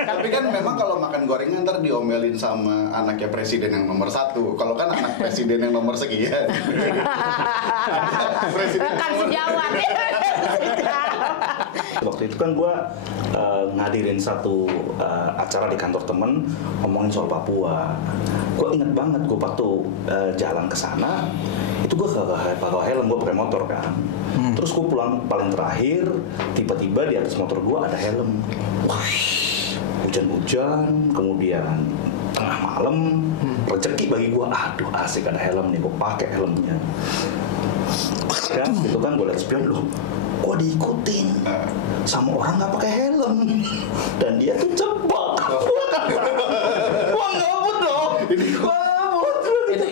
Tapi kan memang kalau makan gorengan ntar diomelin sama anaknya presiden yang nomor 1. Kalau kan anak presiden yang nomor sekian. Presiden Kan sejawat. Waktu itu kan gue ngadirin satu acara di kantor temen ngomongin soal Papua. Gue inget banget gue waktu jalan ke sana itu gue pakai helm, gue pakai motor kan. Terus gue pulang paling terakhir, tiba-tiba di atas motor gue ada helm. Wah, hujan-hujan, kemudian tengah malam, rezeki bagi gue. Aduh, asik ada helm nih, gue pakai helmnya. Ya, gitu kan gue liat spion loh. Gue diikutin sama orang nggak pakai helm dan dia tuh jebak. Wah ngabut dong.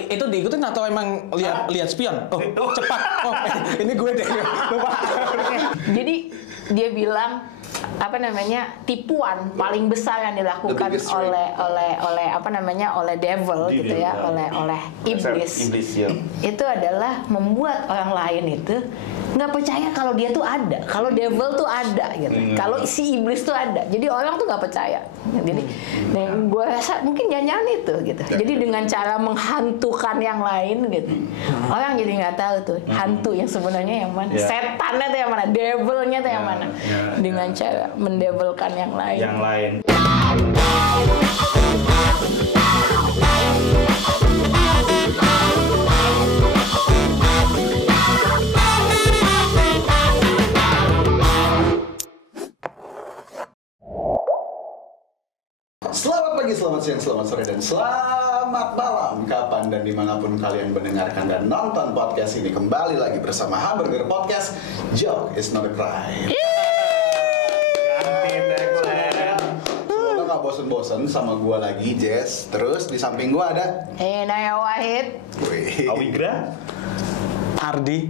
Itu diikutin atau emang lihat spion? Oh, cepat. Oh, ini gue deh. Lupa. Jadi dia bilang tipuan paling besar yang dilakukan oleh devil gitu ya, oleh iblis ya. Itu adalah membuat orang lain itu nggak percaya kalau dia tuh ada, kalau devil tuh ada gitu, kalau si iblis tuh ada. Jadi orang tuh nggak percaya. Jadi gue rasa mungkin jangan itu gitu. Jadi dengan cara menghantukan yang lain gitu, orang jadi nggak tahu tuh hantu yang sebenarnya yang mana, setannya tuh yang mana, devilnya tuh yang mana, dengan cara mendevilkan yang lain. Selamat pagi, selamat siang, selamat sore, dan selamat malam kapan dan dimanapun kalian mendengarkan dan nonton podcast ini. Kembali lagi bersama Hamburger Podcast. Joke is not a crime. Semoga gak bosen-bosen sama gua lagi, Jess. Terus di samping gua ada Naya Wahid, Awigra, Ardi.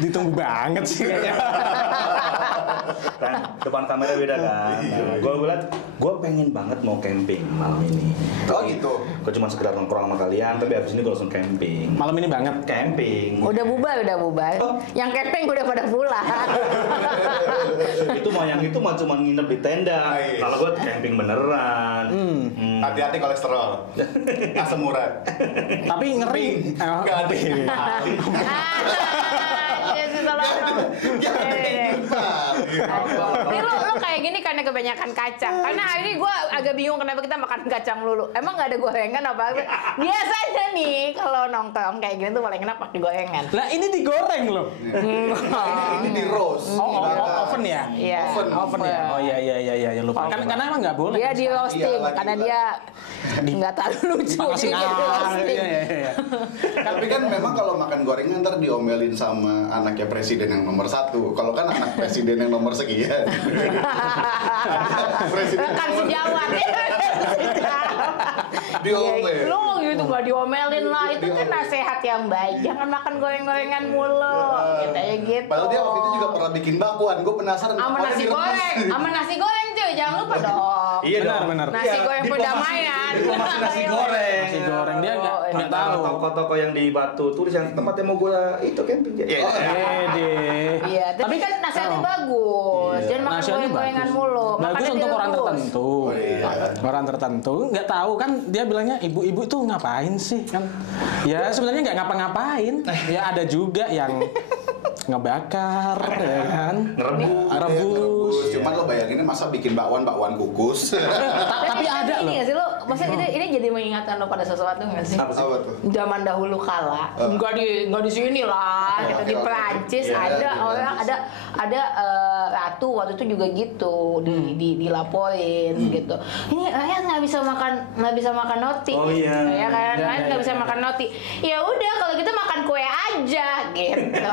Ditunggu banget sih kayaknya. kan depan kamera beda kan. Gue liat, gue pengen banget mau camping malam ini. Oh gitu. Gue cuma sekedar nongkrong sama kalian, tapi abis ini gue langsung camping. Malam ini banget. Camping. udah bubar. Yang camping udah pada pulang. Itu mah cuma nginep di tenda. Kalau gue camping beneran. Hati-hati kolesterol. Asam urat. Tapi ngeri. Gak ada. Ini lo kayak gini karena kebanyakan kacang. Karena hari ini gue agak bingung kenapa kita makan kacang lulu. Emang nggak ada gorengan apa? Biasanya nih kalau nongkrong kayak gini tuh paling enak pakai gorengan. Lah ini digoreng loh. Ini di roast. Oven ya? Iya. Oven ya? Oh iya lupa. Karena emang nggak boleh. Dia di roasting karena dia nggak terlalu lucu. Iya. Tapi kan memang kalau makan gorengan ntar diomelin sama anaknya presiden yang nomor 1. Kalau kan anak presiden yang nomor sekian. Presiden Kan sejawat. Diomel. Lu gitu nggak diomelin lah. Itu kan nasihat yang baik. Jangan makan goreng-gorengan mulu. Gitu. Padahal dia waktu itu juga pernah bikin bakwan. Gue penasaran. Sama bakwannya nasi diremes. goreng. Sama nasi goreng cuy. Jangan lupa dong. Iya benar. Nasi goreng perdamaian. Diplomasi nasi goreng. Nasi goreng dia nggak tahu. Toko-toko yang di Batu tulis yang tempatnya mau gue itu camping. Iya, tapi kan nasihatnya bagus. Jangan makan Nasihatnya goreng-gorengan bagus. mulu. Bagus untuk orang tertentu. Orang tertentu nggak tahu kan dia bilangnya ibu-ibu itu ngapain sih kan? Ya sebenarnya nggak ngapa-ngapain. Ya ada juga yang ngebakar, ya kan? Ngerebus. Cuman lo bayanginnya masa bikin bakwan kukus. Tapi ada loh. Ini sih lo, maksudnya ini jadi mengingatkan lo pada sesuatu nggak sih? Apa tuh? Zaman dahulu kala, nggak di sini lah, gitu. Di Perancis ada orang ada ratu waktu itu juga gitu dilaporin gitu. Ini rakyat nggak bisa makan roti, ya kan? Rakyat nggak bisa makan roti. Ya udah kalau gitu makan kue aja gitu.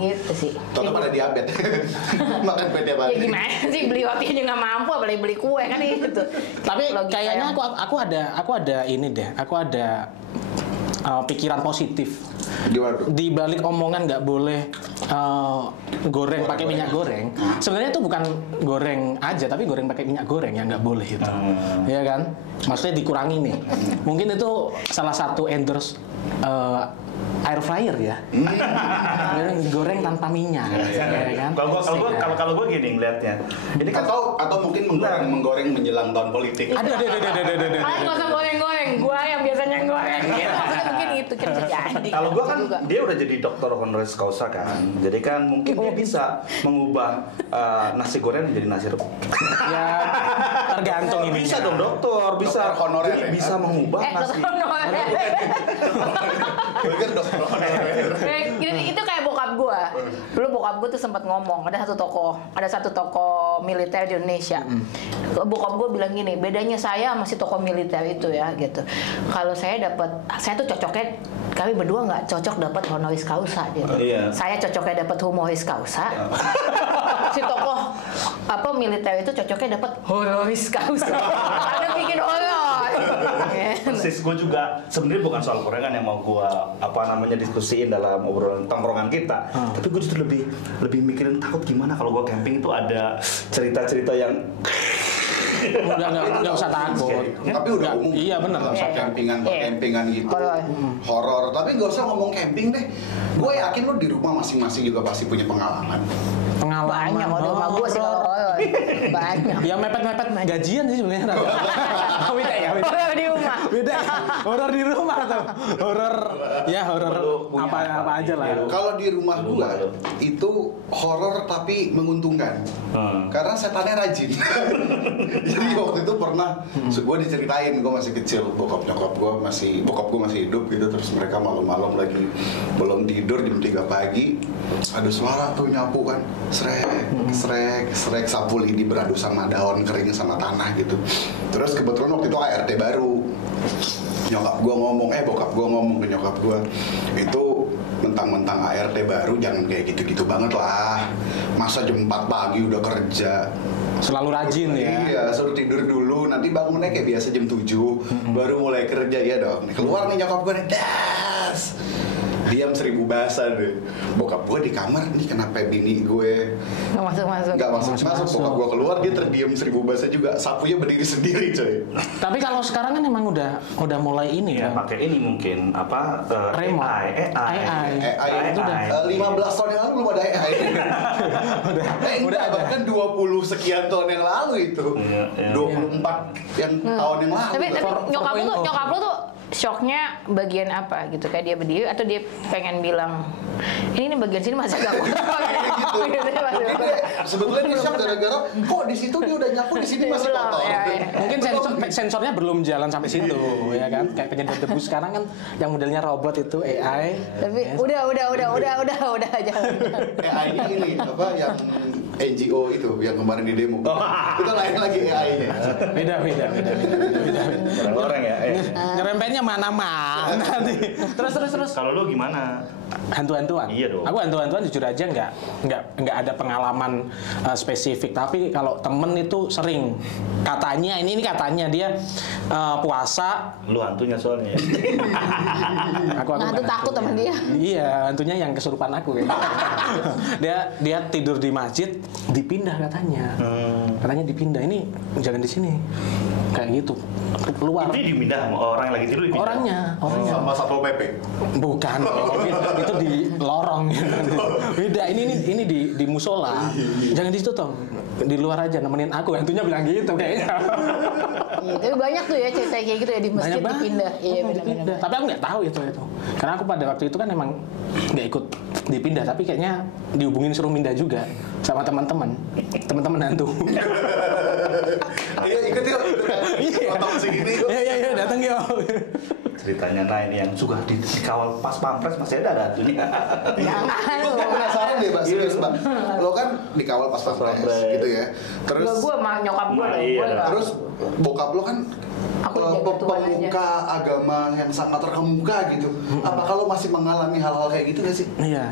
Gitu sih. Contoh pada diabetes. Makan kue tiap hari. Ya gimana sih beli roti aja nggak mampu, apalagi beli kue kan gitu. Tapi kayaknya aku ada ini deh. Aku ada pikiran positif. Gimana tuh? Di balik omongan nggak boleh goreng pakai minyak goreng. Sebenarnya itu bukan goreng aja, tapi goreng pakai minyak goreng yang nggak boleh itu. Ya kan? Maksudnya dikurangi nih. Mungkin itu salah satu endorse air fryer ya. Goreng tanpa minyak. Ya kan? Kalau gue gini ngeliatnya. Ini kan atau mungkin menggoreng menjelang tahun politik. Aduh. Kalian nggak usah goreng-goreng, gue yang biasanya goreng. Gitu. Mungkin itu kan bisa jadi. kalau gue kan juga. dia udah jadi dokter honoris causa kan, jadi kan mungkin dia bisa mengubah nasi goreng menjadi nasi rebus. Ya tergantung ini. Bisa dong dokter, bisa Dokter honorer, jadi ya? bisa mengubah nasi. Kan dokter honorer. Itu kayak bokap gue. Dulu bokap gue tuh sempat ngomong, ada satu toko militer di Indonesia. Bokap gue bilang gini, bedanya saya sama si toko militer itu ya gitu. Kalau saya tuh cocoknya, kami berdua nggak cocok dapat honoris causa gitu. Iya. Saya cocoknya dapat humoris causa. Si tokoh militer itu cocoknya dapat honoris causa. Karena bikin horor. Persis, gue juga sebenarnya bukan soal gorengan yang mau gue diskusiin dalam obrolan tongkrongan kita, tapi gue justru lebih mikirin takut gimana kalau gue camping itu ada cerita-cerita yang Nggak usah takut. Tapi udah umum. Iya benar. Nggak usah campingan gitu. Horor. Tapi nggak usah ngomong camping deh. Gue yakin lo di rumah masing-masing juga pasti punya pengalaman. Banyak kalau di rumah gue sih kalau horor. Banyak. Ya mepet-mepet gajian sih sebenarnya. Beda ya. Horor di rumah. Beda. Horor di rumah tuh. Horor apa aja lah. Kalau di rumah gue itu horor tapi menguntungkan. Karena setannya rajin. Jadi waktu itu pernah gue diceritain, gue masih kecil, bokap gue masih hidup gitu, terus mereka malam-malam lagi belum tidur jam 3 pagi ada suara tuh nyapu kan, srek sapu lidi beradu sama daun kering sama tanah gitu. Terus kebetulan waktu itu ART baru, bokap gue ngomong ke nyokap gue, itu mentang-mentang ART baru jangan kayak gitu-gitu banget lah, masa jam 4 pagi udah kerja. Selalu rajin ya. Iya, suruh tidur dulu, nanti bangunnya kayak biasa jam 7 baru mulai kerja ya dong. Keluar nih nyokap gue nih, das diam 1000 bahasa deh. Bokap gue di kamar, nih kenapa bini gue nggak masuk. Bokap gue keluar, dia terdiam 1000 bahasa juga, sapunya berdiri sendiri coy. Tapi kalau sekarang kan emang udah mulai ini ya kan. pakai ini mungkin remote. AI itu udah 15 tahun yang lalu belum ada AI. udah bahkan 20 sekian tahun yang lalu itu. 24 yang tahun yang lalu. Tapi nyokap lu tuh shocknya bagian apa gitu, kayak dia berdiri atau dia pengen bilang ini bagian sini masih agak kurang gitu. Sebetulnya dia shock gara-gara kok di situ dia udah nyapu, di sini masih kotor. Mungkin sensornya belum jalan sampai situ ya kan, kayak penyedot debu sekarang kan yang modelnya robot itu AI. Tapi udah jalan. AI ini apa yang NGO itu yang kemarin di demo. Itu lain lagi AI-nya. Beda. Orang ya. Nyerempetnya mana-mana nih. Terus. Kalau lu gimana? Hantu-hantuan. Iya dong. Aku hantu-hantuan jujur aja nggak ada pengalaman spesifik. Tapi kalau temen itu sering katanya ini katanya dia puasa. Lu hantunya soalnya. Aku hantu takut sama dia. Iya, hantunya yang kesurupan aku ya. dia tidur di masjid, dipindah katanya. Katanya dipindah, ini jangan di sini. Kayak gitu. Keluar. Ini dipindah orang yang lagi tidur dipindah. Orangnya. Sama Satpol PP. Bukan. Itu di lorong. Beda. Ini di musola. Jangan di situ, Tom. Di luar aja nemenin aku. Hantunya bilang gitu kayaknya. Iya, tapi banyak tuh ya cerita kayak gitu ya di masjid dipindah. Iya, benar. Tapi aku nggak tahu itu. Karena aku pada waktu itu kan emang nggak ikut dipindah, tapi kayaknya dihubungin suruh pindah juga sama teman-teman hantu. Iya, ikut yuk. Potong segini yuk. Iya, datang yuk. Ceritanya ini yang juga dikawal pas pampres masih ada hantunya. Jangan. Gue penasaran deh, Mbak, serius, Mbak. Lo kan dikawal pas pampres gitu ya. Terus gue sama nyokap gue terus bokap lo kan pemuka agama yang sangat terkemuka gitu. Apa kalau masih mengalami hal-hal kayak gitu gak sih? Iya.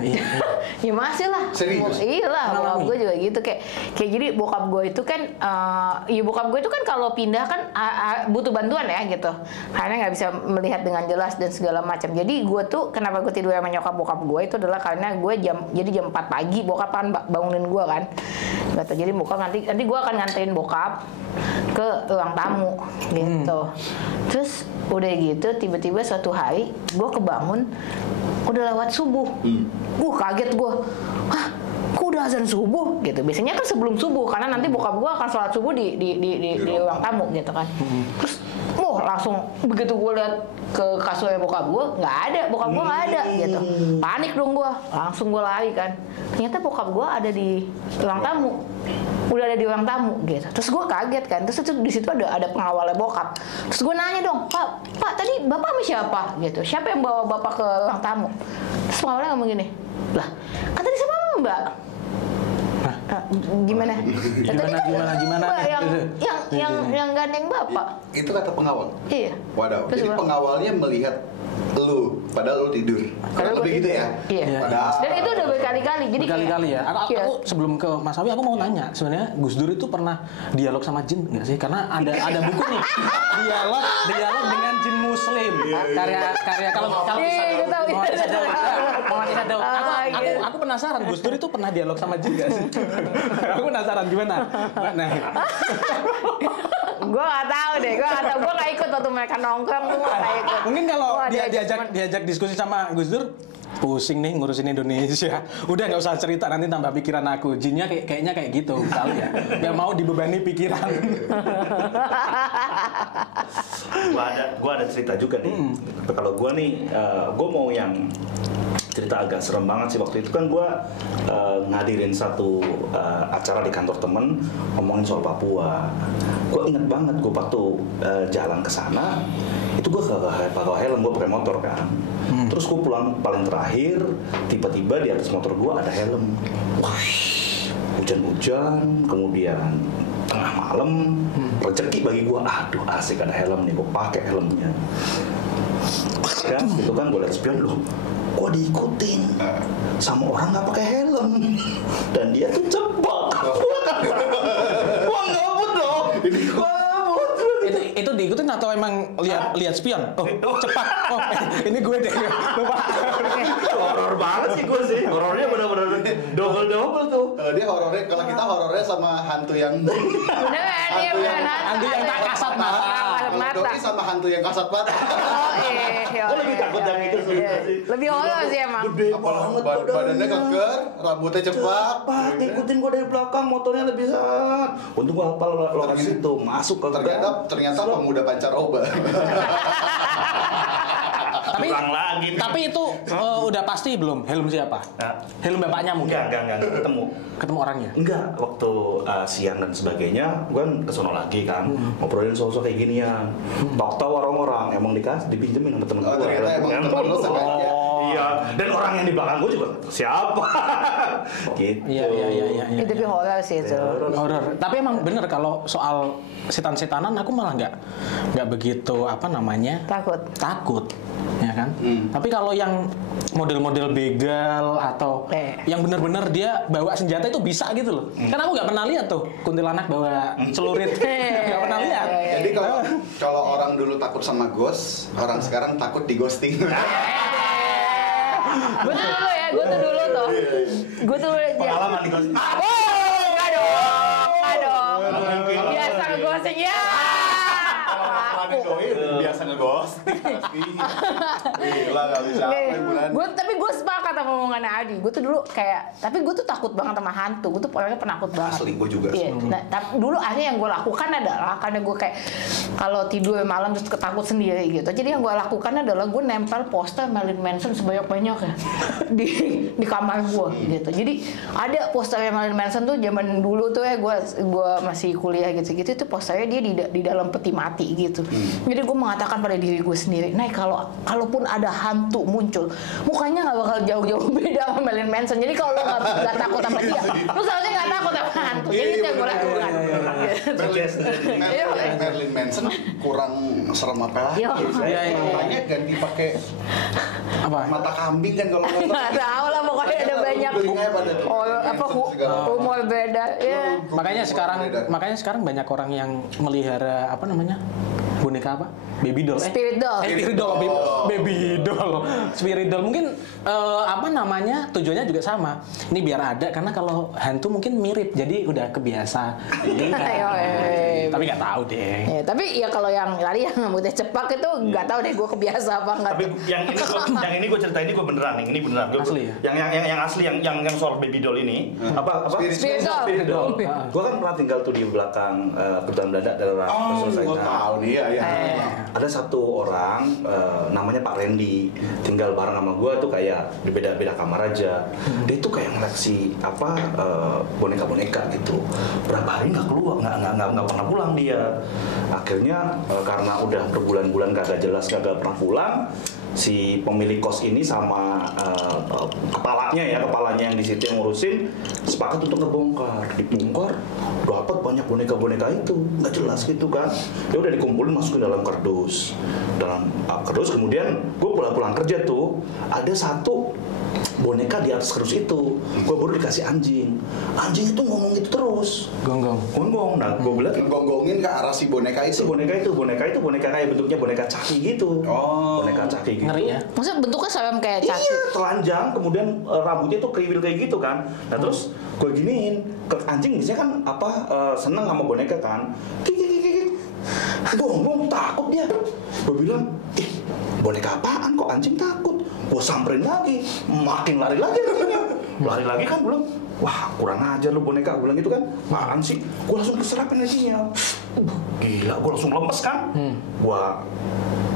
Ya masih lah. Serius? Iya lah, bokap gue juga gitu kayak jadi bokap gue itu kan bokap gue itu kan kalau pindah kan butuh bantuan ya gitu. Karena nggak bisa melihat dengan jelas dan segala macam. Jadi gue tuh kenapa gue tidur sama nyokap bokap gue itu adalah karena gue jam 4 pagi bokap kan bangunin gue kan. Gitu. Jadi bokap nanti gue akan nganterin bokap ke ruang tamu gitu. Terus udah gitu tiba-tiba suatu hari gue kebangun udah lewat subuh. Kaget gue. Hah? Kok udah azan subuh gitu? Biasanya kan sebelum subuh, karena nanti bokap gue akan sholat subuh di ruang tamu gitu kan. Terus, langsung begitu gue lihat ke kasurnya bokap gue, nggak ada, bokap gue nggak ada gitu. Panik dong gue, langsung gue lari kan. Ternyata bokap gue ada di ruang tamu. Udah ada di ruang tamu gitu. Terus gue kaget kan. Terus itu di situ ada pengawalnya bokap. Terus gue nanya dong, Pak tadi bapak sama siapa gitu? Siapa yang bawa bapak ke ruang tamu? Terus pengawalnya ngomong gini, lah kan tadi sama Mbak. Gimana? Gimana? Mbak yang gandeng bapak. Itu kata pengawal. Iya. Waduh. Terus Jadi pengawalnya melihat lu, padahal lu tidur. Kurang lebih gitu ya. Iya. Padahal. Dan itu udah berkali-kali. Jadi berkali-kali ya. Aku sebelum ke Mas Awi aku mau nanya, sebenarnya Gus Dur itu pernah dialog sama jin nggak sih? Karena ada buku nih dialog dengan jin Muslim. Karya kalau aku penasaran Gus Dur itu pernah dialog sama jin nggak sih? Aku penasaran gimana? Nah. Gue nggak tahu deh, gue nggak ikut waktu mereka nongkrong, gue nggak ikut. Mungkin kalau diajak diskusi sama Gus Dur, pusing nih ngurusin Indonesia. Udah nggak usah cerita, nanti tambah pikiran aku. Jinnya kayaknya kayak gitu, kali ya. Nggak mau dibebani pikiran. Gua ada cerita juga nih. Kalau gua nih, gua mau yang cerita agak serem banget sih. Waktu itu kan gue ngadirin satu acara di kantor temen ngomongin soal Papua. Gue inget banget gue waktu jalan ke sana itu gue gak pakai helm, gue pakai motor kan. Terus gue pulang paling terakhir, tiba-tiba di atas motor gue ada helm. Wah, hujan-hujan, kemudian tengah malam, rezeki bagi gue. Aduh, asik ada helm nih, gue pakai helmnya. Kan, itu kan gue liat spion loh. Gue diikutin sama orang nggak pakai helm dan dia tuh jebak. Gua ngabut dong. Itu diikutin atau emang lihat spion? Oh, cepat. Oh, ini gue deh. Lupa. Horor banget sih gue sih. Horornya benar-benar double tuh. Dia horornya, kalau kita horornya sama hantu yang hantu yang tak kasat mata. Doi sama hantu yang kasat mata. Oh iya. Gue lebih takut yang itu sih. Lebih horor sih emang. Gede banget Badannya keker, rambutnya cepat. Ngikutin gue dari belakang, motornya lebih saat. Untung gue hafal lokasi itu, masuk ke ternyata pemuda pancaroba. Tapi itu udah pasti belum helm siapa? Helm bapaknya mungkin? Enggak ketemu orangnya? Enggak, waktu siang dan sebagainya gue kesono lagi kan, ngobrolin sosok kayak ginian. Tahu orang-orang emang dipinjemin sama temen gue. Ternyata emang temen lo sengaja. Iya, dan orang yang di belakang gue juga siapa? Gitu. Iya. Itu lebih horor sih itu. Horor. Tapi emang bener kalau soal setan-setanan aku malah nggak begitu takut, ya kan? Tapi kalau yang model-model begal atau yang bener-bener dia bawa senjata itu bisa gitu loh. Karena aku nggak pernah lihat tuh kuntilanak bawa celurit, nggak pernah lihat. Jadi kalau orang dulu takut sama ghost, orang sekarang takut di ghosting. Gue tuh dulu Pengalaman di ghosting. Enggak dong. Biasa nge-ghosting ya. Biasa nge-ghosting pasti. Gila gak bisa Tapi gue sepakat sama omongannya Adi. Gue tuh dulu tapi gue tuh takut banget sama hantu. Gue tuh orangnya penakut banget. Asli, gue juga. Iya. Nah, tapi dulu akhirnya yang gue lakukan adalah karena gue kayak kalau tidur malam terus ketakut sendiri gitu. Jadi yang gue lakukan adalah gue nempel poster Marilyn Manson sebanyak-banyaknya di kamar gue gitu. Jadi ada posternya Marilyn Manson tuh zaman dulu tuh gue masih kuliah gitu-gitu, itu posternya dia di dalam peti mati gitu. Jadi gue mengatakan pada diri gue sendiri, nah kalaupun ada hantu muncul, mukanya nggak bakal jauh-jauh beda sama Marilyn Manson. Jadi kalau lo nggak takut sama dia, lo seharusnya nggak takut sama hantu. Jadi itu yang gue lakukan. Marilyn Manson kurang serem apa lagi? Matanya ganti pakai mata kambing kan kalau nggak tahu lah, pokoknya ada banyak humor beda. Makanya sekarang banyak orang yang melihara boneka apa? Baby doll. Spirit doll. Baby doll. Spirit doll mungkin tujuannya juga sama. Ini biar ada, karena kalau hantu mungkin mirip, jadi udah kebiasa. Tapi Tapi nggak tahu deh. Ya, tapi ya kalau yang tadi yang rambutnya cepak itu nggak tahu deh gue kebiasa apa enggak. Tapi yang ini gue cerita ini gue beneran nih, ini beneran. Asli ya? Yang asli yang soal baby doll ini apa? Spirit doll. Gue kan pernah tinggal tuh di belakang kedutaan Belanda daerah gue tahu nih ya. Ada satu orang namanya Pak Randy tinggal bareng sama gue tuh kayak di beda kamar aja. Dia tuh kayak ngeleksi apa boneka-boneka gitu. Berapa hari nggak keluar, nggak pernah pulang dia. Akhirnya karena udah berbulan-bulan kagak jelas kagak pernah pulang, si pemilik kos ini sama kepalanya yang di situ yang ngurusin sepakat untuk dibongkar dapat banyak boneka-boneka itu nggak jelas gitu kan. Ya udah dikumpulin masukin dalam kardus kemudian gue pulang kerja tuh ada satu boneka di atas kardus itu gue baru dikasih anjing itu ngomong itu terus Gonggong. Nah gue bilang gonggongin ke arah si boneka itu. Boneka kayak bentuknya boneka caki gitu. Boneka caki gitu. Ngeri ya. Maksudnya bentuknya sama kayak caki. Iya, telanjang, kemudian rambutnya tuh kriwil kayak gitu kan. Nah terus gue giniin, ke anjing biasanya kan seneng sama boneka kan. Kik. Gonggong takut dia. Gue bilang, boneka apaan kok anjing takut? Gue samperin lagi, makin lari lagi anjingnya. Lari lagi kan belum. Wah kurang ajar lu boneka, gue bilang gitu kan. Apaan sih? Gue langsung keserapin anjingnya. Gila, gue langsung lemes kan. Gue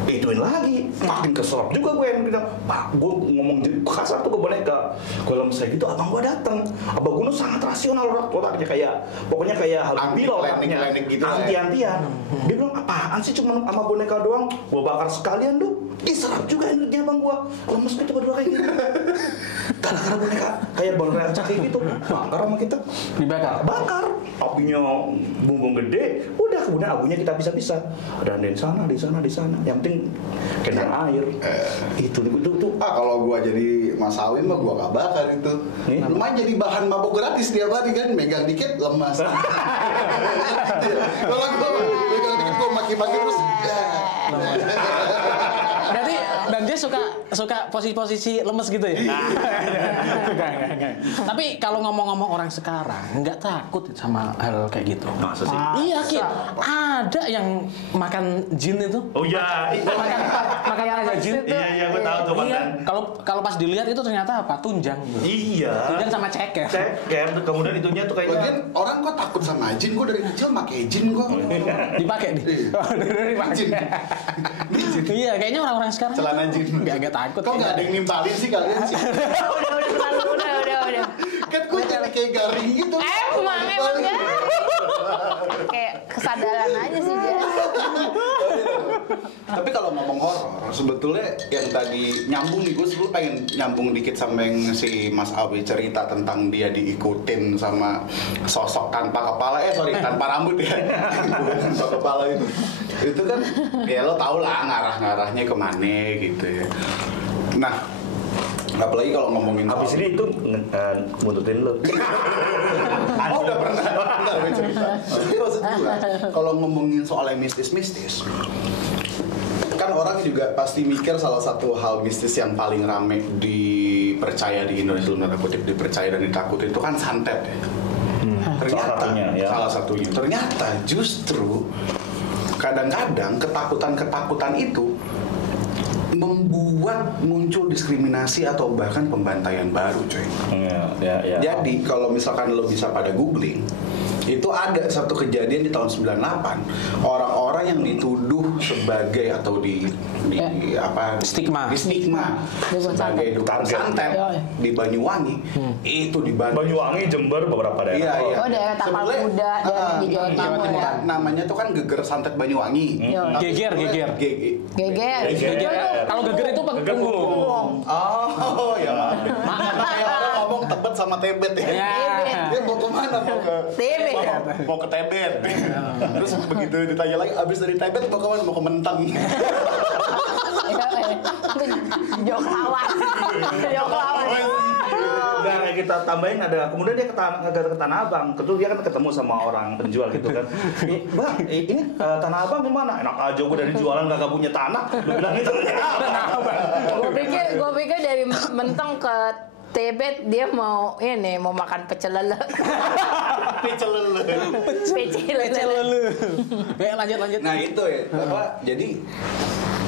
ituin lagi, makin keserap juga gue yang bilang, Pak, gue ngomong kasar tuh ke boneka. Gue lemes kayak gitu, abang gue dateng. Abang gue sangat rasional otaknya pokoknya kayak hal bila otaknya gitu, anti-antian. Dia bilang, apaan sih cuma sama boneka doang? Gue bakar sekalian tuh. Diserap juga energi abang gue. Lemes gitu berdua kayak gitu. Gara-gara boneka kayak boneka caki gitu, bakar sama kita. Bakar. Apinya bumbung gede, udah kemudian abunya kita bisa-bisa. Ada di sana. Yang penting kena air. Itu tuh. Kalau gua jadi Mas Awin mah gua gak bakar itu. Lumayan jadi bahan mabuk gratis tiap hari kan, megang dikit lemas. Kalau gua megang dikit gua maki-maki terus. Berarti dan dia suka posisi lemes gitu ya? Enggak. Tapi kalau ngomong-ngomong orang sekarang nggak takut sama hal kayak gitu. Masa sih? Iya, Kit. Ada yang makan jin itu. Oh iya, Makan yang jin. Iya, gue tahu tuh Iya. makan. Kalau pas dilihat itu ternyata apa? Tunjang. Iya. Tunjang sama ceker. Kemudian itunya tuh kayaknya. Lagian orang kok takut sama jin, gua dari kecil pakai jin gua. Dipakai nih. Jin. Iya, kayaknya orang-orang sekarang Celana jin. nggak takut. Kok nggak ada yang nimpalin sih kalian sih? Udah. Kan gue jadi kayak garing gitu. Emang ya. Kayak kesadaran aja sih dia. Tapi kalau ngomong horor, sebetulnya yang tadi nyambung nih, gue sebelum pengen nyambung dikit sama yang si Mas Awi cerita tentang dia diikutin sama sosok tanpa kepala, tanpa rambut ya, bukan tanpa kepala itu. Itu kan, ya lo tau lah ngarah-ngarahnya kemana gitu ya. Nah, apalagi kalau ngomongin Habis ini itu buntutin lo. Oh udah pernah gue cerita. Tapi maksud gue, kalau ngomongin soal yang mistis-mistis, kan orang juga pasti mikir salah satu hal mistis yang paling rame dipercaya di Indonesia, dalam tanda kutip dipercaya dan ditakutin itu kan santet ya. Ternyata salah satunya. Ternyata justru kadang-kadang ketakutan itu membuat muncul diskriminasi atau bahkan pembantaian baru, coy. Ya. Jadi kalau misalkan lo bisa pada googling, itu ada satu kejadian di tahun 98, orang-orang yang dituduh sebagai atau di Stigma sebagai dukun santet di Banyuwangi. Itu di Banyuwangi, Jember, beberapa daerah. Iya. Oh, daerah Tapal Kuda dan di Jawa Timur ya. Namanya tuh kan Geger Santet Banyuwangi. Geger. Geger. Kalau geger itu punggung. Oh ya maaf. Kayak orang ngomong Tebet sama Tebet ya. Dia mau kemana? Mau ke Tebet. Mau ke Tebet. Terus begitu ditanya lagi, abis dari Tebet mau kemana? Mau ke Menteng. Jok lawan. Dan kayak kita tambahin ada, kemudian dia ke Tanah Abang, kebetulan dia kan ketemu sama orang penjual gitu kan. Bang, ini Tanah Abang di mana? Enak aja gue dari jualan kagak punya tanah. Lu bilang gitu. Gue pikir dari Menteng ke Tebet dia mau makan pecel lele. Pecel lele. Pecel lele. Lanjut. Nah itu ya, jadi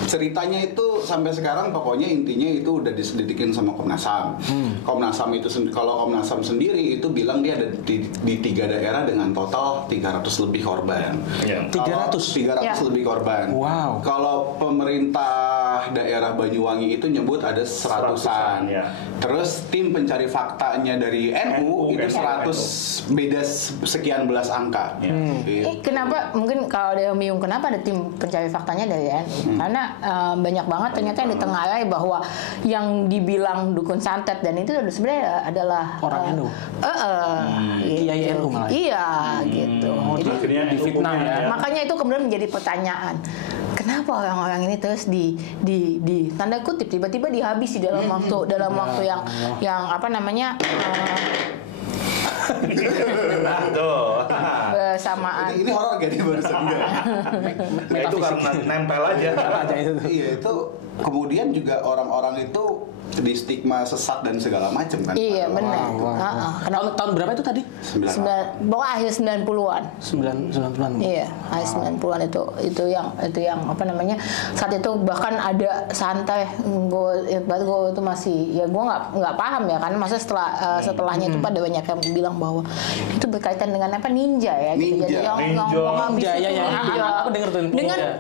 ceritanya itu sampai sekarang pokoknya intinya itu udah diselidikin sama Komnas HAM. Komnas HAM itu kalau Komnas HAM sendiri itu bilang dia ada di 3 daerah dengan total 300 lebih korban. 300 lebih korban. Wow. Kalau pemerintah daerah Banyuwangi itu nyebut ada 100-an. Ya. Terus tim pencari faktanya dari NU itu 100 beda sekian belas angka. Gitu. Kenapa mungkin kalau ada yang bingung kenapa ada tim pencari faktanya dari NU? Karena banyak banget ternyata yang ditengarai bahwa yang dibilang dukun santet dan itu sebenarnya adalah orang NU. Iya NU malah. Iya gitu. Jadi Akhirnya difitnah ya. makanya itu kemudian menjadi pertanyaan. Kenapa orang-orang ini terus di tanda kutip tiba-tiba dihabisi dalam waktu yang apa namanya bersamaan. Ini horor gak nih barusan enggak? Itu karena nempel aja. Iya itu kemudian juga orang-orang itu di stigma sesat dan segala macam kan. Iya benar. Tahun berapa itu tadi? Pokoknya akhir 90-an. 90-an. Iya, akhir 90-an itu yang apa namanya? Saat itu bahkan ada santai gue itu masih ya gue nggak paham ya karena masa setelahnya itu pada banyak yang bilang bahwa itu berkaitan dengan apa ninja ya gitu. Jadi Ninja. Aku dengar tuh.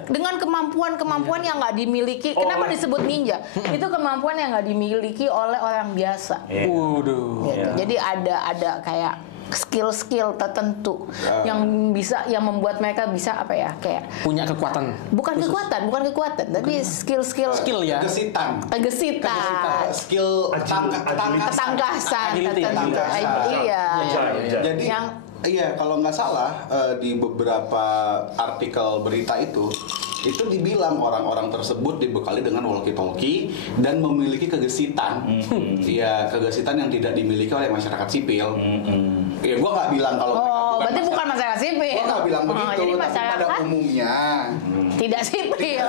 Dengan kemampuan yang nggak dimiliki. Kenapa disebut ninja? Itu kemampuan yang nggak dimiliki oleh orang biasa. Waduh. Gitu. Jadi ada kayak skill tertentu yang membuat mereka bisa apa ya kayak punya kekuatan. Bukan kekuatan, tapi skill ya. Kegesitan. Skill ketangkasan. Iya. Jadi iya kalau nggak salah di beberapa artikel berita itu dibilang orang-orang tersebut dibekali dengan walkie-talkie dan memiliki kegesitan. Iya, kegesitan yang tidak dimiliki oleh masyarakat sipil. Ya, gue nggak bilang kalau berarti bukan masyarakat sipil. Gue nggak bilang begitu. Jadi tapi masyarakat pada umumnya tidak sipil.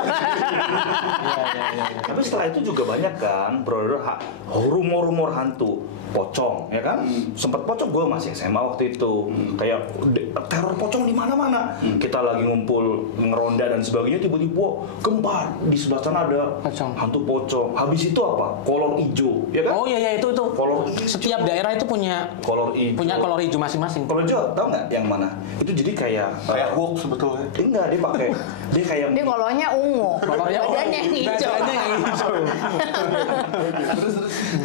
Tapi setelah itu juga banyak kan, brother, rumor-rumor hantu pocong, ya kan? Sempet pocong, gue masih SMA waktu itu. Kayak teror pocong di mana-mana. Kita lagi ngumpul ngeronda dan sebagainya, tiba-tiba gempa di sebelah sana ada hantu pocong. Habis itu apa? Kolor hijau, ya kan? Oh iya itu. Kolor hijau. Setiap daerah itu punya kolor hijau masing-masing. Kolor hijau, tau nggak yang mana? Itu jadi kayak hoax sebetulnya. Enggak, dia kayak Dia kolornya ungu. Badannya yang hijau.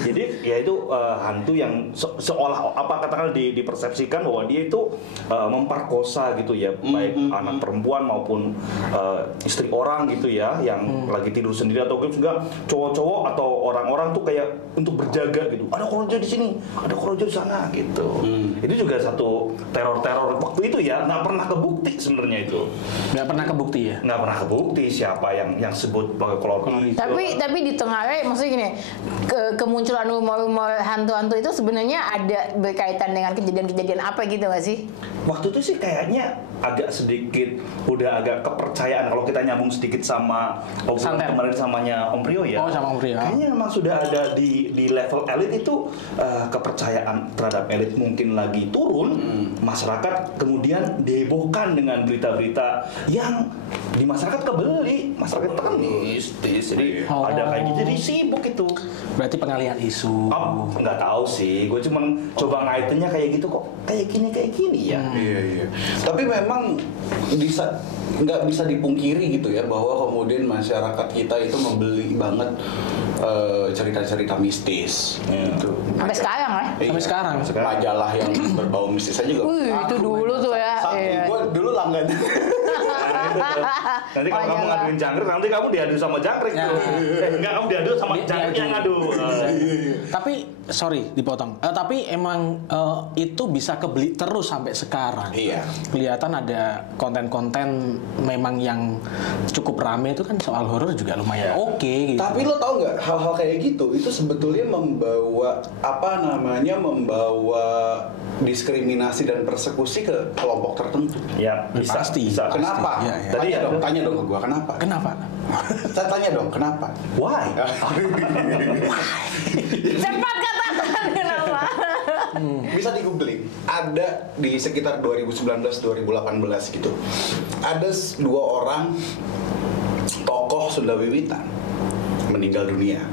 Jadi ya itu hantu yang seolah apa katakan dipersepsikan bahwa dia itu memperkosa gitu ya, baik anak perempuan maupun istri orang gitu ya, yang lagi tidur sendiri atau juga cowok-cowok atau orang-orang tuh kayak untuk berjaga gitu. Ada korojo di sini, ada korojo di sana gitu. Itu juga satu teror-teror waktu itu ya, nggak pernah kebukti sebenarnya itu. Nggak pernah kebukti ya? Nggak pernah kebukti siapa yang sebut pakai kolor hijau. Tapi di tengahnya maksudnya gini, kemunculan rumor-rumor hantu-hantu itu sebenarnya ada berkaitan dengan kejadian-kejadian apa gitu nggak sih? Waktu itu sih kayaknya agak sedikit udah agak kepercayaan kalau kita nyambung sedikit sama obrolan kemarin samanya Om Prio ya. Oh, sama Om Prio. Kayaknya memang sudah ada di level elit itu kepercayaan terhadap elit mungkin lagi turun. Masyarakat kemudian dihebohkan dengan berita-berita yang di masyarakat kebeli. Masyarakat itu kan mistis. Jadi ada kayak gitu, jadi sibuk itu. Berarti pengalihan isu. Nggak tahu sih, gue cuman coba ngaitinnya kayak gitu kok. Kayak gini ya. Iya. Tapi memang nggak bisa dipungkiri gitu ya bahwa kemudian masyarakat kita itu membeli banget cerita-cerita mistis. Gitu. Sampai sekarang lah. Sampai sekarang. Majalah yang berbau mistis aja juga. Itu dulu tuh ya. Gue dulu langganan. Nanti kalau kamu ngaduin jangkrik, nanti kamu diadu sama jangkrik tuh. Enggak, kamu diadu sama jangkrik yang ngadu. Tapi sorry dipotong. Tapi emang itu bisa kebeli terus sampai sekarang. Iya. Kelihatan ada konten-konten memang yang cukup rame itu kan soal horor juga lumayan oke gitu. Tapi lo tau nggak hal-hal kayak gitu itu sebetulnya membawa diskriminasi dan persekusi ke kelompok tertentu. Ya, bisa. Kenapa? Ya. Tanya dong ke gua kenapa? Saya tanya dong kenapa? Why? Cepat katakan kenapa. bisa di-googling. Ada di sekitar 2019-2018 gitu. Ada 2 orang tokoh Sunda Wiwitan meninggal dunia.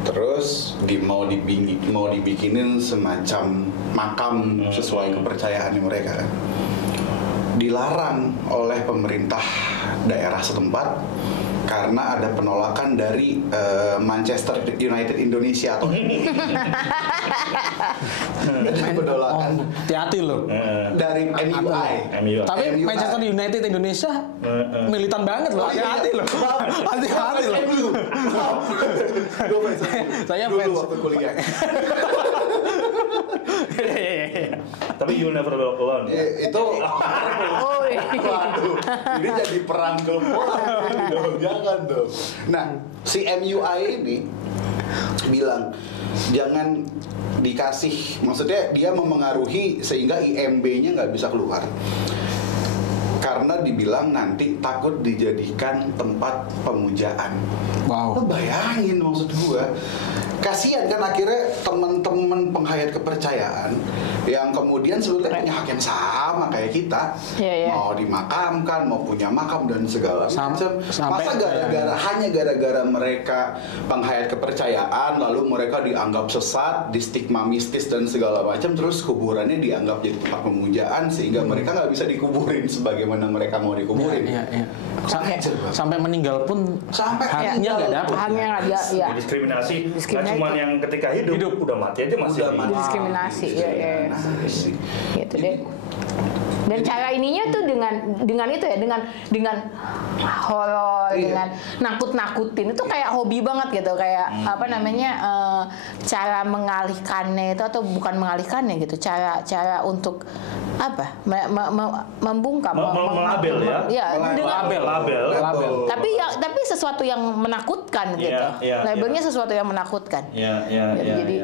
Terus mau dibikinin semacam makam sesuai kepercayaan mereka kan. Dilarang oleh pemerintah daerah setempat karena ada penolakan dari Manchester United Indonesia atau penolakan hati-hati loh. dari MUI. Tapi MUI. Manchester United Indonesia militan banget loh. Hati-hati loh. Hati-hati loh. Saya dulu fans. waktu kuliah. Tapi you never walk alone. Itu Oh, iya. waduh, ini jadi perang kelompok dong, jangan dong. Nah, si MUI ini bilang jangan dikasih, maksudnya dia memengaruhi sehingga IMB-nya nggak bisa keluar. Karena dibilang nanti takut dijadikan tempat pemujaan. Wow. Lo bayangin maksud gue, kasihan kan akhirnya teman-teman penghayat kepercayaan yang kemudian sebetulnya punya hak yang sama kayak kita, mau dimakamkan, mau punya makam dan segala macam. Masa hanya gara-gara mereka penghayat kepercayaan lalu mereka dianggap sesat, di stigma mistis dan segala macam, terus kuburannya dianggap jadi tempat pemujaan sehingga mereka nggak bisa dikuburin sebagaimana mereka mau dikuburin. Sampai meninggal pun haknya nggak dapat. Haknya nggak ada. Ya. Diskriminasi. Nggak cuma yang ketika hidup udah mati aja masih Diskriminasi. Ya. Gitu deh. Dan cara ininya tuh dengan itu ya, dengan horor, dengan nakut-nakutin itu kayak hobi banget gitu, kayak apa namanya, cara mengalihkannya itu atau bukan mengalihkannya gitu, cara untuk apa, membungkam, melabel ya, label. Tapi sesuatu yang menakutkan gitu, labelnya sesuatu yang menakutkan. Jadi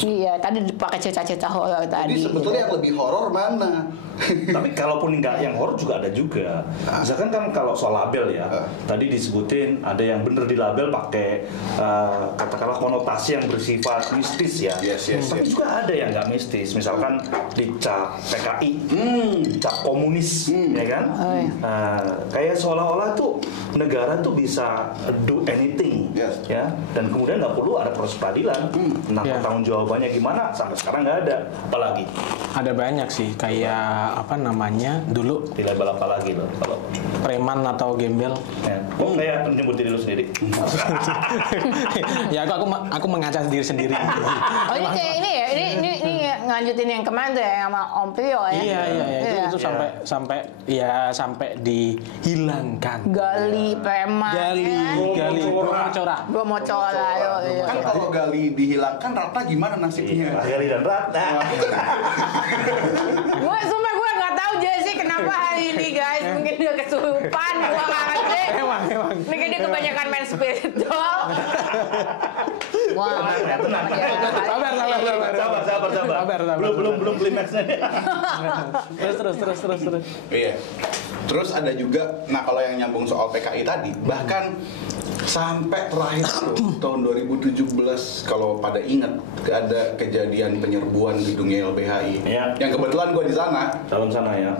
iya tadi dipakai cerita-cerita horor tadi. Jadi sebetulnya gitu. yang lebih horor mana? Tapi kalaupun nggak yang horor juga ada juga. Misalkan kan kalau soal label ya, tadi disebutin ada yang bener dilabel pakai katakanlah konotasi yang bersifat mistis ya. Tapi juga ada yang nggak mistis. Misalkan dicap PKI, cap komunis, ya kan? Kayak seolah-olah tuh negara tuh bisa do anything, ya. Dan kemudian nggak perlu ada proses peradilan. Nah, pertanggungjawabannya gimana? Sampai sekarang nggak ada. Apalagi? Ada banyak sih, kayak apa namanya dulu Di label apa lagi loh kalau preman atau gembel. ya. Kok kayak menyebut diri lu sendiri? Ya aku mengaca diri sendiri. Oh ini kayak ini ya, ini ngelanjutin yang kemarin tuh ya sama Om Prio ya. Iya. Itu sampai dihilangkan. Gali preman. Gali Gua mau cora. Kan kalau gali dihilangkan Ratna gimana nasibnya? Gali dan Ratna. Gue nggak tahu Jesse kenapa hari ini guys, mungkin dia kesurupan, gue nggak ngerti. Emang. Mungkin dia kebanyakan main spiritual. Wah, Sabar. Belum klimaksnya. Terus. Iya. Terus ada juga, nah kalau yang nyambung soal PKI tadi, bahkan sampai terakhir tuh, tahun 2017 kalau pada ingat ada kejadian penyerbuan gedung YLBHI. Yang kebetulan gue di sana. Dalam sana ya.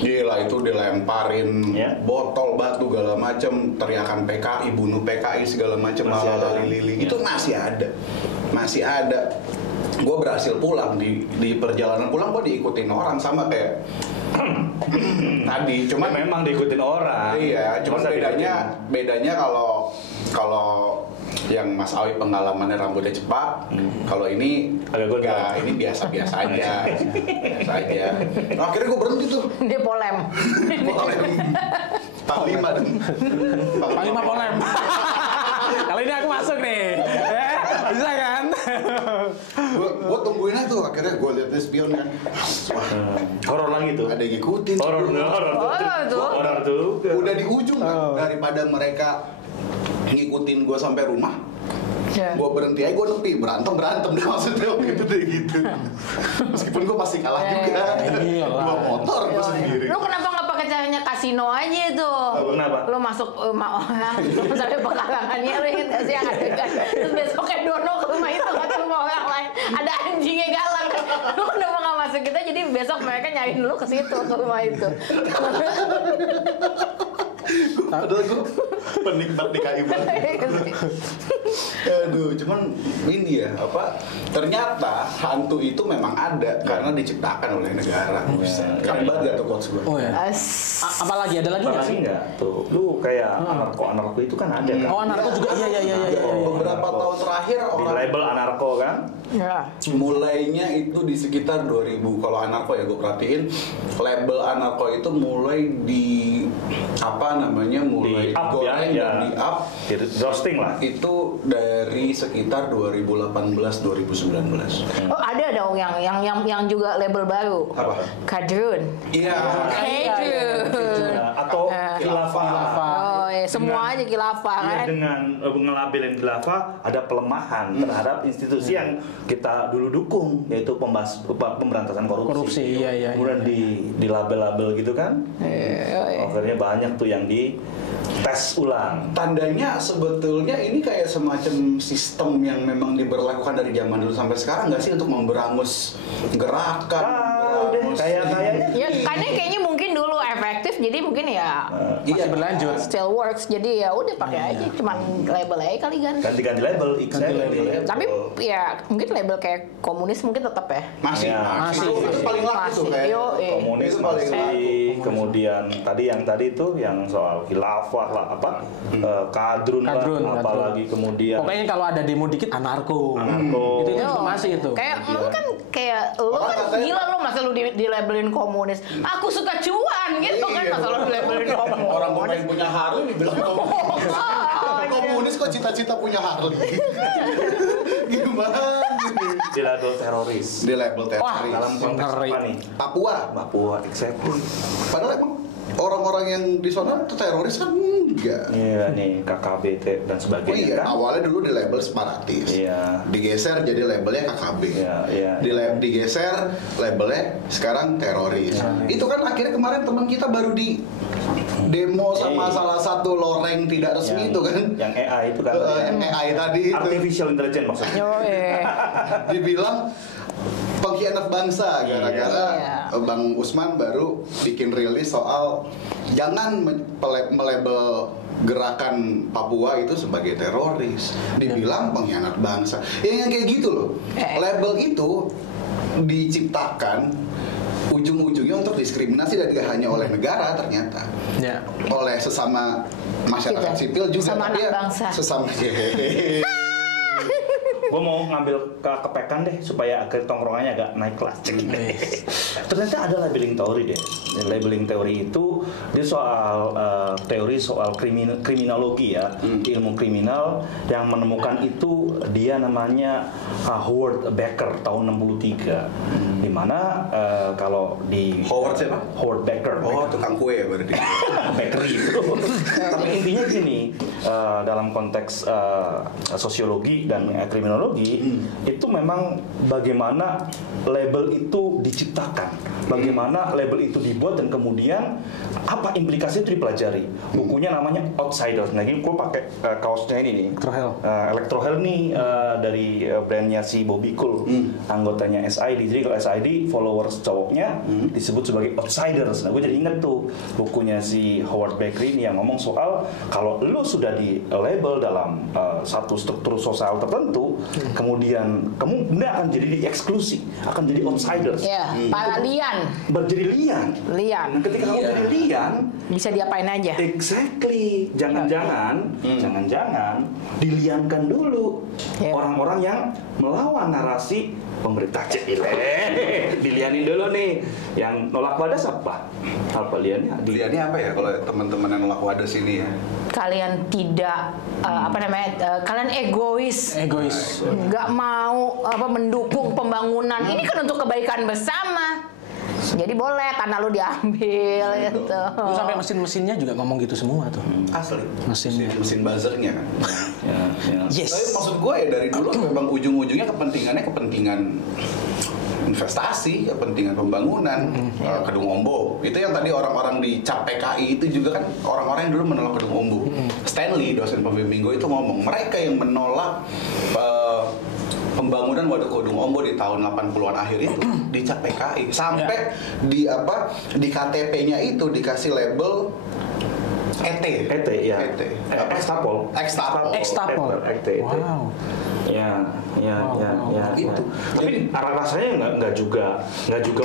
Gila, itu dilemparin botol batu segala macem, teriakan PKI, bunuh PKI segala macem, lili. Itu masih ada. Gue berhasil pulang di perjalanan pulang, gue diikutin orang sama kayak tadi, cuma memang diikutin orang. Iya, cuma bedanya kalau yang Mas Awi pengalamannya rambutnya cepat, kalau ini agak ini biasa aja. Nah, akhirnya gue berhenti tuh. Dia polem. Panglima dong. Panglima polem. Kali ini aku masuk nih. Bisa kan? Gue tungguin aja tuh, akhirnya gue liat spion kan. Wah, horor lagi tuh. Ada yang ngikutin. Horor tuh. Udah di ujung kan, daripada mereka ngikutin gue sampai rumah. Gue berhenti aja, gue nepi, berantem dah maksudnya gitu. Meskipun gue pasti kalah juga. Dua motor gue sendiri. Lu kenapa nggak pakai cara hanya kasino aja itu. Kenapa? Lo masuk rumah orang, sampai pekarangannya lo ingat gak sih yang adegan. Terus besoknya Dono ke rumah itu kata rumah orang lain. Ada anjingnya galak. Lo kenapa gak masuk kita? Jadi besok mereka nyariin lo ke situ, ke rumah itu. Padahal gue penikmat DKI banget. Aduh, cuman ini ya, ternyata hantu itu memang ada karena diciptakan oleh negara. Keren banget gak tuh quotes gue? Oh ya. Apalagi ada lagi nggak sih? Enggak tuh. Lu kayak anarko itu kan ada kan? Oh, anarko juga. Iya. Beberapa tahun terakhir Di orang label anarko kan? Ya. mulainya itu di sekitar 2000. Kalau anarko ya gue perhatiin label anarko itu mulai di mulai Di up goreng ya, dan di up di roasting lah. itu dari sekitar 2018-2019. Oh ada dong yang juga label baru. Apa? Kadrun. Iya. Kadrun. Atau khilafah. Oh ya, semua aja khilafah Iya, kan. dengan ngelabelin khilafah ada pelemahan terhadap institusi yang kita dulu dukung, yaitu pemberantasan korupsi. Iya. Kemudian di label-label gitu kan. Akhirnya banyak tuh yang di tes ulang. Tandanya sebetulnya ini kayak semacam sistem yang memang diberlakukan dari zaman dulu sampai sekarang nggak sih untuk memberangus gerakan? Kayaknya Ya karena kayaknya mungkin dulu efektif jadi mungkin ya Iya, berlanjut. still works jadi ya udah pakai aja cuman label aja kali kan. ganti-ganti label, Tapi ya mungkin label kayak komunis mungkin tetap ya. masih. Itu paling laku tuh Masih. kayak. komunis Itu paling masih, laku. kemudian tadi itu yang soal khilafah lah kadrun lah, apalagi kemudian Pokoknya kalau ada demo dikit anarko. Itu Yo, juga masih itu. Kayak lu kan kayak lu kan gila lu masa lu di labelin komunis. Aku suka cuan gitu kan masa lu di labelin komunis. Orang yang punya Harley dibilang komunis. Komunis kok cita-cita punya Harley. Gimana? di label teroris. Di label teroris. Dalam konteks ngeri. apa nih? Papua. Exactly. Padahal emang orang-orang yang di sana itu teroris kan enggak. Iya nih KKB dan Oh sebagainya iya, kan. awalnya dulu di label separatis. Iya. Digeser jadi labelnya KKB. Iya. Digeser labelnya sekarang teroris. Itu kan akhirnya kemarin teman kita baru di demo sama salah satu loreng tidak resmi itu kan. Yang AI itu kan. Yang AI tadi itu. Artificial intelligence maksudnya. Yo, Dibilang pengkhianat bangsa gara-gara Iya. Bang Usman baru bikin rilis soal jangan melabel gerakan Papua itu sebagai teroris, dibilang pengkhianat bangsa. Yang kayak gitu loh. Label itu diciptakan ujung-ujungnya untuk diskriminasi dan tidak hanya oleh negara ternyata. Ya. Oleh sesama masyarakat sipil juga. Sama tapi anak ya bangsa. Sesama Gue mau ngambil kepekan deh supaya agar tongkrongannya agak naik kelas. Ternyata ada labeling teori deh. Labeling teori itu dia soal teori soal kriminologi ya, ilmu kriminal yang menemukan itu dia namanya Howard Becker tahun 63. Di mana kalau di Howard siapa? Howard Becker. Oh, tukang kue berarti. Bakery itu. Tapi intinya gini, dalam konteks sosiologi dan kriminologi itu memang bagaimana label itu diciptakan, bagaimana label itu dibuat dan kemudian apa implikasi itu dipelajari. Bukunya namanya Outsiders. Nah, ini gue pakai kaosnya ini nih. Electrohell nih dari brandnya si Bobby Cool, anggotanya SID. Jadi kalau SID followers cowoknya disebut sebagai Outsiders. Nah, gue jadi inget tuh bukunya si Howard Becker ini yang ngomong soal kalau lu sudah di label dalam satu struktur sosial tertentu, kemudian kamu benar akan jadi dieksklusi, akan jadi outsiders. Ya, para lian. Berjadi lian. Lian. Ketika kamu jadi lian, Bisa diapain aja. exactly. Jangan-jangan diliankan dulu orang-orang yang melawan narasi pemerintah. Dilianin dulu nih. Yang nolak wadas apa? Apa liannya? Liannya apa ya kalau teman-teman yang nolak wadas ini ya? Kalian tidak kalian egois. Nggak mau mendukung pembangunan. Ini kan untuk kebaikan bersama. Jadi boleh tanah lu diambil gitu. Itu sampai mesin-mesinnya juga ngomong gitu semua tuh. Asli. Mesinnya. Mesin buzzernya kan. Ya. Yes. Tapi maksud gue ya dari dulu memang ujung-ujungnya kepentingan investasi, kepentingan pembangunan. Kedung Ombo Itu yang tadi orang-orang di CAP PKI itu juga kan orang-orang yang dulu menolak gedung Ombo. Stanley, dosen pembimbing gue itu ngomong, mereka yang menolak pembangunan waduk gedung Ombo di tahun 80-an akhir itu di CAP PKI. Sampai di KTP-nya itu dikasih label ET ya. Ekstapol. Wow. Ya. Itu. Tapi rasanya nggak juga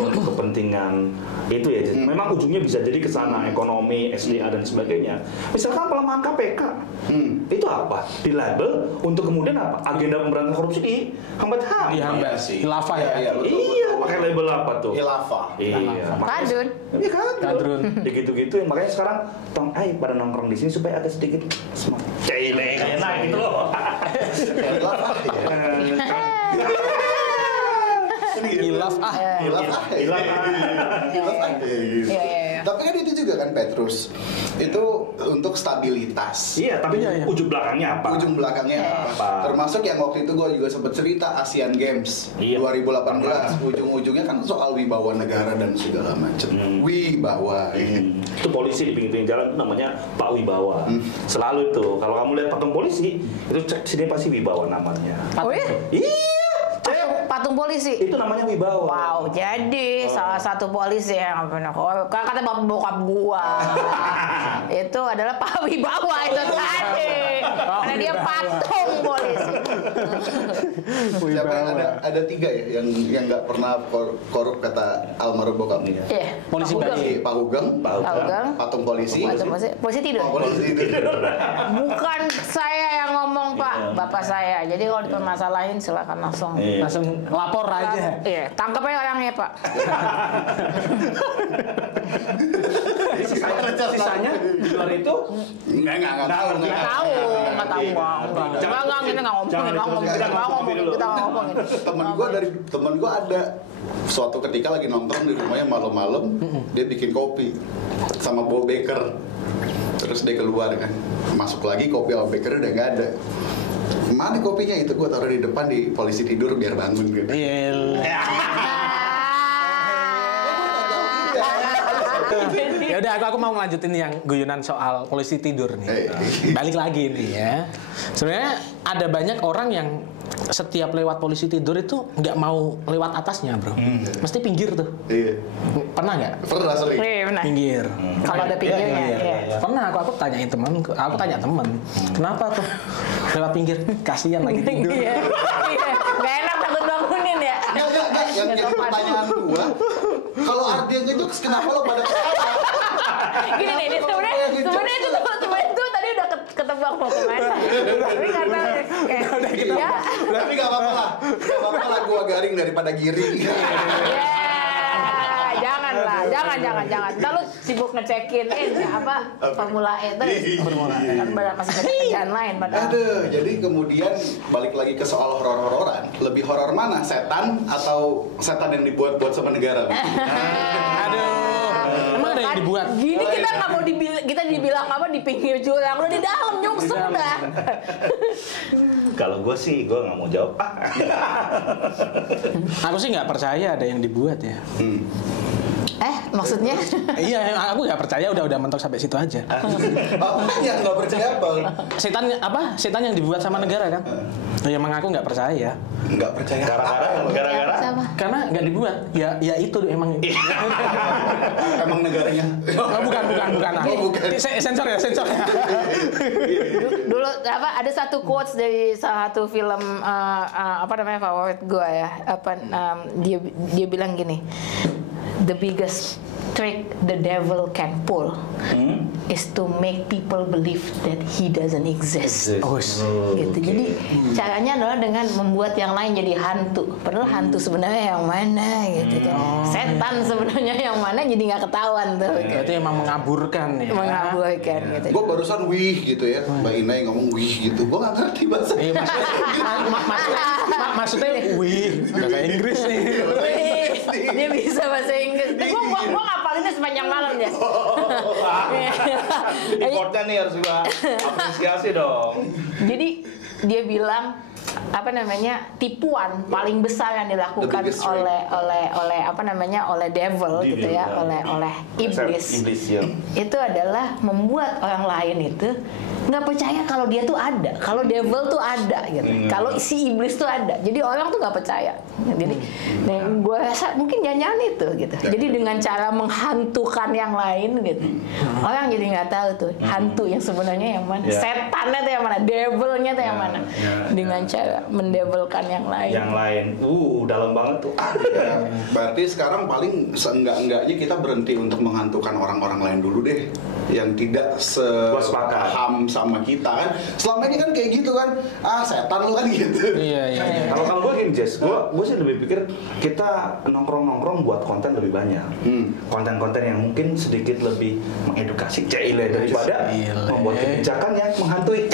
untuk kepentingan itu ya. Memang ujungnya bisa jadi ke sana, ekonomi, SDA dan sebagainya. Misalkan pelemahan KPK, itu apa? Di label untuk kemudian apa? Agenda pemberantasan korupsi dihambat. Hilafah ya. Iya, pakai label apa tuh? Hilafah. Iya. Kadun. Iya kan? Kadrun. Gitu makanya sekarang pada nongkrong di sini supaya agak sedikit semangat. Enak gitu loh. Hilaf Tapi kan itu juga kan Petrus, itu untuk stabilitas. Iya, tapi ujung belakangnya apa? Termasuk yang waktu itu gue juga sempat cerita Asian Games 2018, ujung-ujungnya kan soal wibawa negara dan segala macam. Wibawa. Itu polisi di pinggir jalan itu namanya Pak Wibawa. Selalu itu. Kalau kamu lihat patung polisi, itu cek sini pasti Wibawa namanya. Oh iya? Iya. Patung polisi. Itu namanya Wibawa. Wow, jadi salah satu polisi yang kata bokap gua itu adalah Pak Wibawa itu tadi. Karena dia patung polisi. Siapa yang ada 3 ya yang nggak pernah korup kata almarhum bokapnya. Iya. Polisi Pak Hugeng, patung polisi. Polisi tidur. Polisi tidur. Bukan saya yang ngomong, Pak, bapak saya. Jadi kalau dipermasalahin silakan langsung lapor aja. Iya, tangkap aja orangnya, Pak. Sisanya di luar itu Enggak tahu. Kita nggak ngomongin. Temen gue ada suatu ketika lagi nongkrong di rumahnya malam-malam, dia bikin kopi sama bawa baker. Terus dia keluar kan, masuk lagi kopi sama baker udah nggak ada. Mana kopinya? Itu gue taruh di depan di polisi tidur biar bangun gitu. Ya udah, aku mau ngelanjutin yang guyonan soal polisi tidur nih. Balik lagi nih ya. Sebenarnya ada banyak orang yang setiap lewat polisi tidur itu nggak mau lewat atasnya, bro. Mesti pinggir tuh. Iya. Pernah nggak? Pernah sering. Pernah. Pinggir. Kalau ada pinggirnya, iya. Pernah aku tanyain teman, aku tanya teman, kenapa tuh lewat pinggir? Kasihan lagi tidur. Iya. Gak enak, takut bangunin ya. Enggak. Yang pertanyaan gua, kalau Ardian ngejokes kenapa lo pada ketawa? Gini nih, sebenarnya itu tadi udah ketebak mau kemana. Tapi karena kayak Tapi gak apa-apa lah, gua garing daripada giring. Jangan. Ntar lu sibuk ngecekin Formula E terus. Kan masih ada kerjaan lain padahal. Aduh, jadi kemudian balik lagi ke soal horor-hororan. Lebih horor mana? Setan atau setan yang dibuat-buat sama negara? Emang ada yang dibuat? Gini kita nggak mau dibilang di pinggir jurang, udah di dalam nyungsep dah. Kalau gue sih, gue nggak mau jawab. Aku sih nggak percaya ada yang dibuat ya. Maksudnya? Iya, aku nggak percaya. Udah mentok sampai situ aja. Apanya nggak percaya apa? Setan yang dibuat sama negara kan? Ya emang aku nggak percaya. Nggak percaya. Gara-gara. Karena nggak dibuat. Ya itu emang. Emang negaranya. Bukan. Sensor ya. Dulu ada satu quotes dari salah satu film favorit gue ya. Dia bilang gini. The biggest trick the devil can pull is to make people believe that he doesn't exist. Gitu. Jadi caranya adalah dengan membuat yang lain jadi hantu. Padahal hantu sebenarnya yang mana gitu kan. Setan sebenarnya yang mana jadi nggak ketahuan tuh. Berarti emang mengaburkan ya. Mengaburkan gitu. Gue barusan wih gitu ya, Mbak Inai ngomong wih gitu. Gue nggak ngerti bahasa. Maksudnya wih, bahasa Inggris nih. Dia bisa bahasa Inggris. Gue ngapalinnya sepanjang malam ya. Reportnya nih harus gua apresiasi dong. Jadi dia bilang apa namanya tipuan paling besar yang dilakukan oleh devil gitu ya, oleh iblis. Ya. Itu adalah membuat orang lain itu nggak percaya kalau dia tuh ada, kalau devil tuh ada gitu, kalau si iblis tuh ada. Jadi orang tuh nggak percaya. Jadi gue rasa mungkin jangan itu gitu. Jadi dengan cara menghantukan yang lain gitu, orang jadi nggak tahu tuh hantu yang sebenarnya yang mana, setannya tuh yang mana, devilnya tuh yang mana, dengan cara mendevilkan yang lain. Yang lain, dalam banget tuh. Berarti sekarang paling seenggak-enggaknya kita berhenti untuk menghantukan orang-orang lain dulu deh, yang tidak sepaham sama kita kan. Selama ini kan kayak gitu kan, setan lu kan gitu. Iya. Kalau gue gini Jess, gue sih lebih pikir kita nongkrong buat konten lebih banyak. Konten-konten yang mungkin sedikit lebih mengedukasi daripada membuat kebijakan yang menghantui.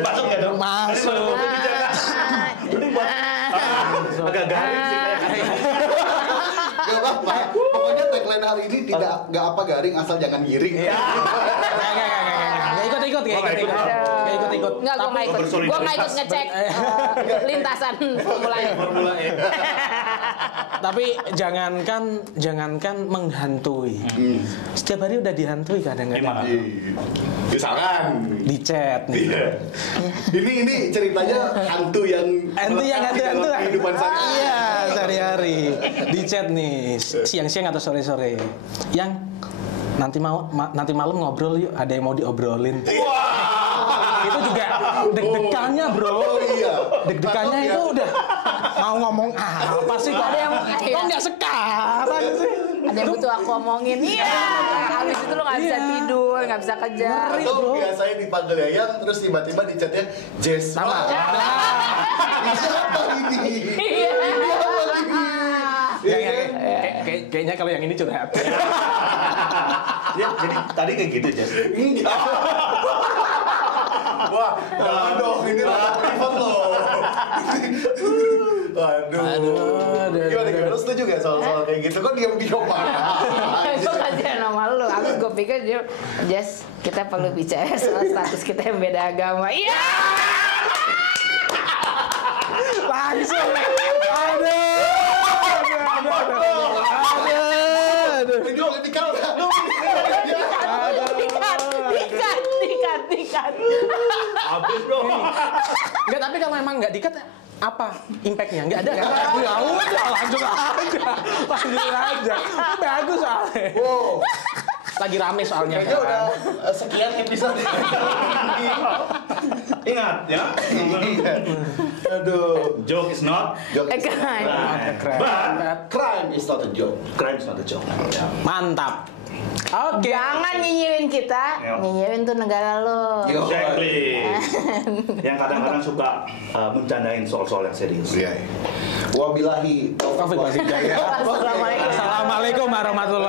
Masuk nggak dong? Masuk. Ini buat agak garing sih. Gak apa-apa. Pokoknya tagline hari ini gak apa garing asal jangan giring. Gak ikut. Enggak, gue nggak ikut. Gue nggak ikut ngecek lintasan Formula E. Tapi jangankan menghantui. Setiap hari udah dihantui kadang-kadang. Misalkan Di chat nih. ini ceritanya hantu yang kehidupan sehari. Iya, sehari-hari. Di chat nih, siang-siang atau sore-sore. Yang nanti malam ngobrol yuk, ada yang mau diobrolin. Itu juga deg-degannya bro. Deg-degannya itu udah mau ngomong apa sih, kok nggak sekarang sih. Ada yang butuh aku omongin. Habis itu lo nggak bisa tidur, nggak bisa kerja. Atau biasanya dipanggil Yayang, terus tiba-tiba di chatnya Jess. Sama. Siapa ini? Kayaknya kalau yang ini curhat. Ya, jadi tadi kayak gitu Jess. Enggak. Wah, jangan dong, ini ranah privat loh. Aduh. Gimana? Lu setuju gak soal kayak gitu? Kok diam-diam banget? Gue kasihan sama lu. Habis gue pikir dia, Jess, kita perlu bicara soal status kita yang beda agama. Iya. Langsung. Dikat. Habis bro. Enggak, tapi kalau emang nggak dikat, apa impactnya? Nggak ada kan? Ya udah, lanjut aja. Bagus soalnya. Wow. Lagi rame soalnya. Kayaknya kan. udah sekian episode. Ingat ya. Aduh. Joke is not. Crime is not a joke. Crime is not a joke. Mantap. Oke. Jangan nyinyirin kita, nyinyirin tuh negara lo. Exactly. Yang kadang-kadang suka mencandain soal-soal yang serius. Wabillahi taufiq wal hidayah. Assalamualaikum. Assalamualaikum warahmatullahi